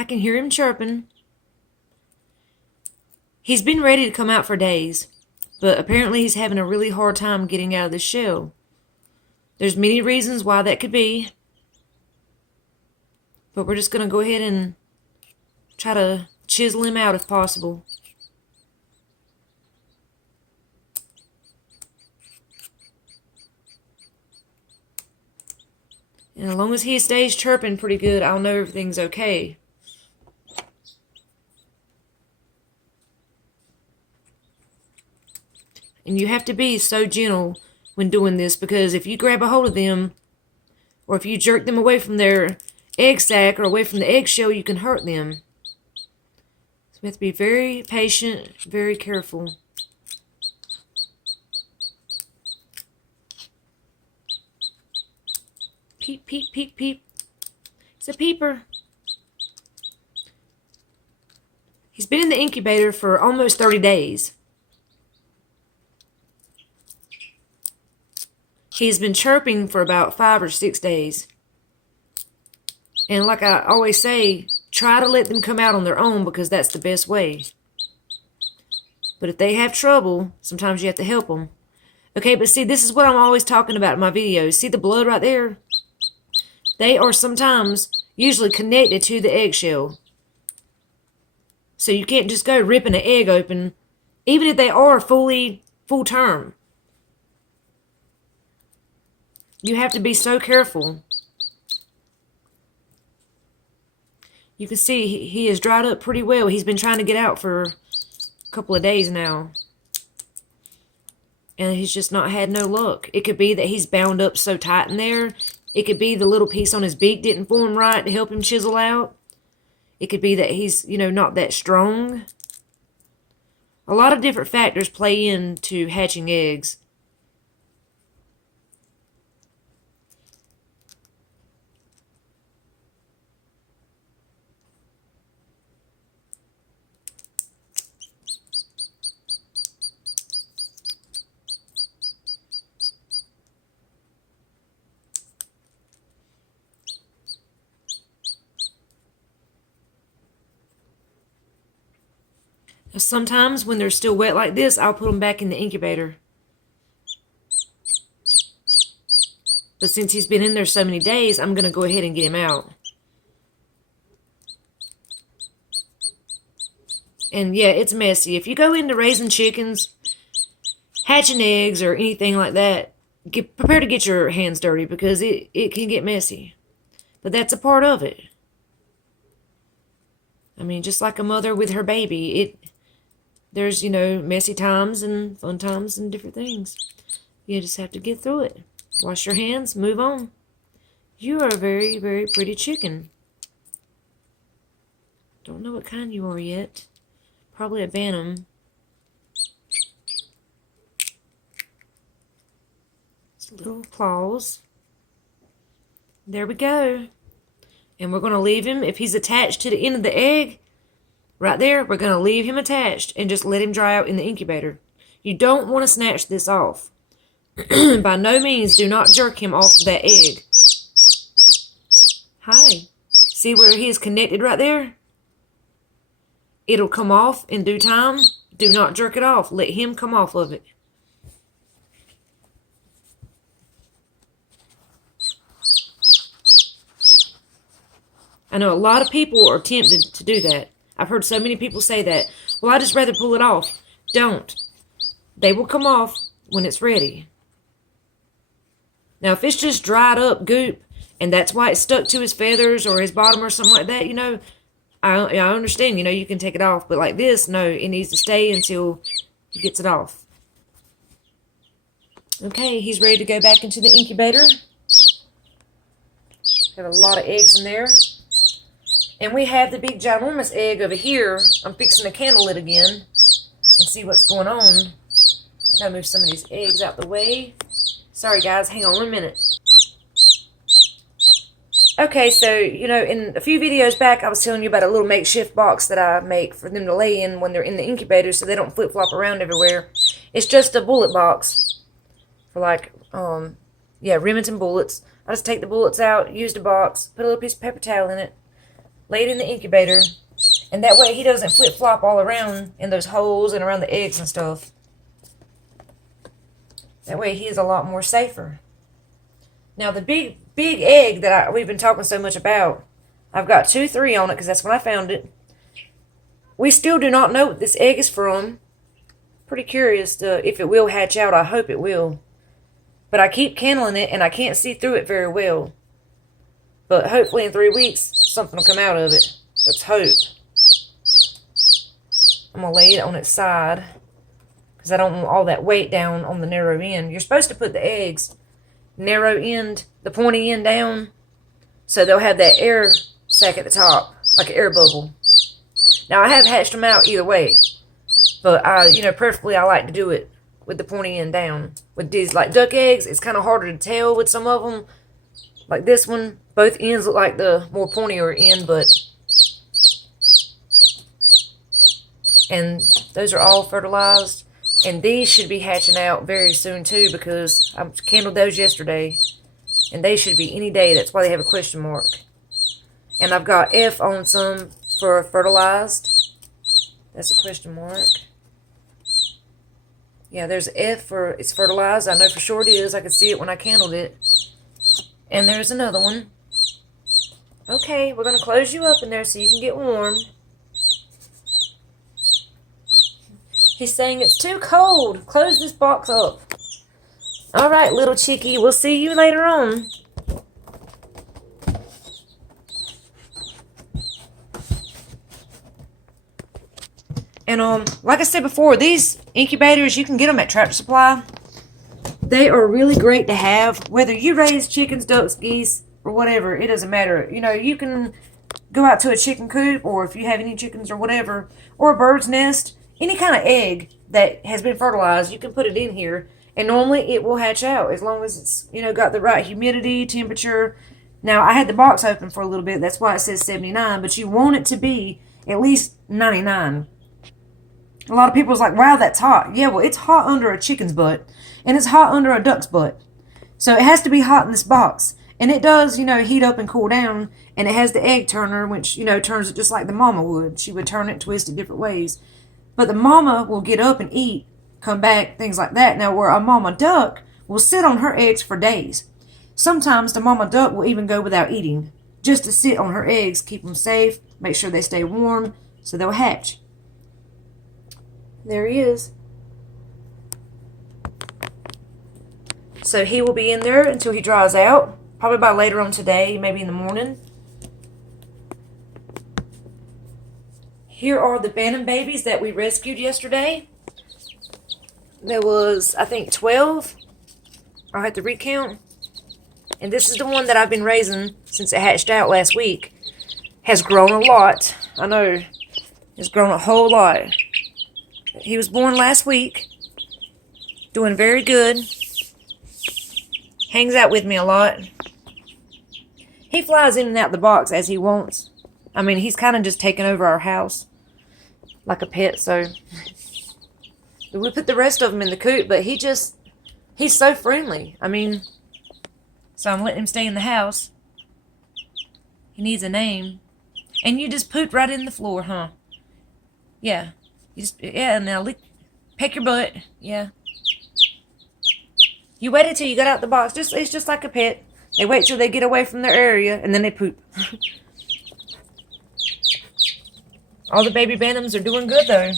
I can hear him chirping. He's been ready to come out for days, but apparently he's having a really hard time getting out of the shell. There's many reasons why that could be, but we're just going to go ahead and try to chisel him out if possible. And as long as he stays chirping pretty good, I'll know everything's okay. And you have to be so gentle when doing this, because if you grab a hold of them, or if you jerk them away from their egg sac or away from the eggshell, you can hurt them. So we have to be very patient, very careful. Peep, peep, peep, peep. It's a peeper. He's been in the incubator for almost 30 days. He's been chirping for about 5 or 6 days. And like I always say, try to let them come out on their own, because that's the best way. But if they have trouble, sometimes you have to help them. Okay, but see, this is what I'm always talking about in my videos. See the blood right there? They are sometimes usually connected to the eggshell. So you can't just go ripping an egg open, even if they are full term. You have to be so careful. You can see he has dried up pretty well. He's been trying to get out for a couple of days now. And he's just not had no luck. It could be that he's bound up so tight in there. It could be the little piece on his beak didn't form right to help him chisel out. It could be that he's, not that strong. A lot of different factors play into hatching eggs. Sometimes when they're still wet like this, I'll put them back in the incubator. But since he's been in there so many days, I'm going to go ahead and get him out. And yeah, it's messy. If you go into raising chickens, hatching eggs, or anything like that, prepare to get your hands dirty, because it can get messy. But that's a part of it. I mean, just like a mother with her baby, there's, messy times and fun times and different things. You just have to get through it. Wash your hands, move on. You are a very, very pretty chicken. Don't know what kind you are yet. Probably a Bantam. Just little claws. There we go. And we're going to leave him, if he's attached to the end of the egg, right there, we're going to leave him attached and just let him dry out in the incubator. You don't want to snatch this off. By no means do not jerk him off that egg. Hi. See where he is connected right there? It'll come off in due time. Do not jerk it off. Let him come off of it. I know a lot of people are tempted to do that. I've heard so many people say that. Well, I'd just rather pull it off. Don't. They will come off when it's ready. Now, if it's just dried up goop, and that's why it's stuck to his feathers or his bottom or something like that, I understand, you can take it off. But like this, no, it needs to stay until he gets it off. Okay, he's ready to go back into the incubator. Got a lot of eggs in there. And we have the big ginormous egg over here. I'm fixing to candle it again and see what's going on. I gotta move some of these eggs out the way. Sorry guys, hang on 1 minute. Okay, so, in a few videos back, I was telling you about a little makeshift box that I make for them to lay in when they're in the incubator so they don't flip-flop around everywhere. It's just a bullet box for Remington bullets. I just take the bullets out, use the box, put a little piece of paper towel in it, lay it in the incubator, and that way he doesn't flip-flop all around in those holes and around the eggs and stuff. That way he is a lot more safer. Now the big egg that we've been talking so much about, I've got 2, 3 on it because that's when I found it. We still do not know what this egg is from. Pretty curious if it will hatch out. I hope it will. But I keep candling it and I can't see through it very well. But hopefully in 3 weeks, something will come out of it. Let's hope. I'm going to lay it on its side because I don't want all that weight down on the narrow end. You're supposed to put the eggs narrow end, the pointy end down, so they'll have that air sac at the top, like an air bubble. Now, I have hatched them out either way, but preferably I like to do it with the pointy end down. With these, like duck eggs, it's kind of harder to tell with some of them. Like this one, both ends look like the more pointier end, and those are all fertilized. And these should be hatching out very soon too, because I candled those yesterday, and they should be any day. That's why they have a question mark. And I've got F on some for fertilized. That's a question mark. Yeah, there's F for it's fertilized. I know for sure it is. I could see it when I candled it. And there's another one. Okay, we're going to close you up in there so you can get warm. He's saying it's too cold. Close this box up. All right, little chickie. We'll see you later on. And like I said before, these incubators, you can get them at Tractor Supply. They are really great to have, whether you raise chickens, ducks, geese, or whatever. It doesn't matter. You can go out to a chicken coop, or if you have any chickens or whatever, or a bird's nest, any kind of egg that has been fertilized, you can put it in here, and normally it will hatch out as long as it's, got the right humidity, temperature. Now, I had the box open for a little bit. That's why it says 79, but you want it to be at least 99. A lot of people is like, wow, that's hot. Yeah, well, it's hot under a chicken's butt, and it's hot under a duck's butt. So it has to be hot in this box. And it does, heat up and cool down, and it has the egg turner, which, turns it just like the mama would. She would turn it, twist it different ways. But the mama will get up and eat, come back, things like that. Now, where a mama duck will sit on her eggs for days. Sometimes the mama duck will even go without eating, just to sit on her eggs, keep them safe, make sure they stay warm, so they'll hatch. There he is. So he will be in there until he dries out, probably by later on today, maybe in the morning. Here are the Bantam babies that we rescued yesterday. There was, I think, 12. I'll have to recount. And this is the one that I've been raising since it hatched out last week. Has grown a lot. I know. It's grown a whole lot. He was born last week. Doing very good. Hangs out with me a lot. He flies in and out the box as he wants. I mean, he's kind of just taken over our house like a pet, so we put the rest of them in the coop, but he's so friendly. I mean, so I'm letting him stay in the house. He needs a name. And you just poop right in the floor, huh? Yeah. Now peck your butt. Yeah. You waited till you got out the box. It's just like a pet. They wait till they get away from their area, and then they poop. All the baby bantams are doing good, though.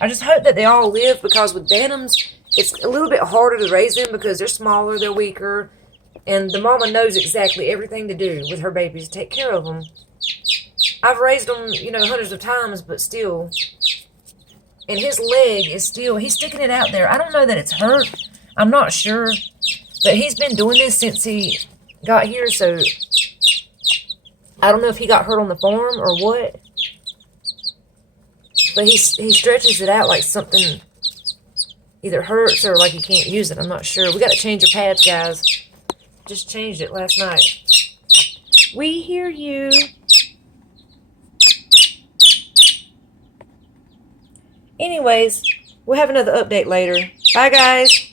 I just hope that they all live, because with bantams, it's a little bit harder to raise them because they're smaller, they're weaker, and the mama knows exactly everything to do with her babies to take care of them. I've raised them, hundreds of times, but still. And his leg is still, he's sticking it out there. I don't know that it's hurt. I'm not sure. But he's been doing this since he got here, so I don't know if he got hurt on the farm or what. But he stretches it out like something either hurts or like he can't use it. I'm not sure. We got to change your pads, guys. Just changed it last night. We hear you. Anyways, we'll have another update later. Bye, guys.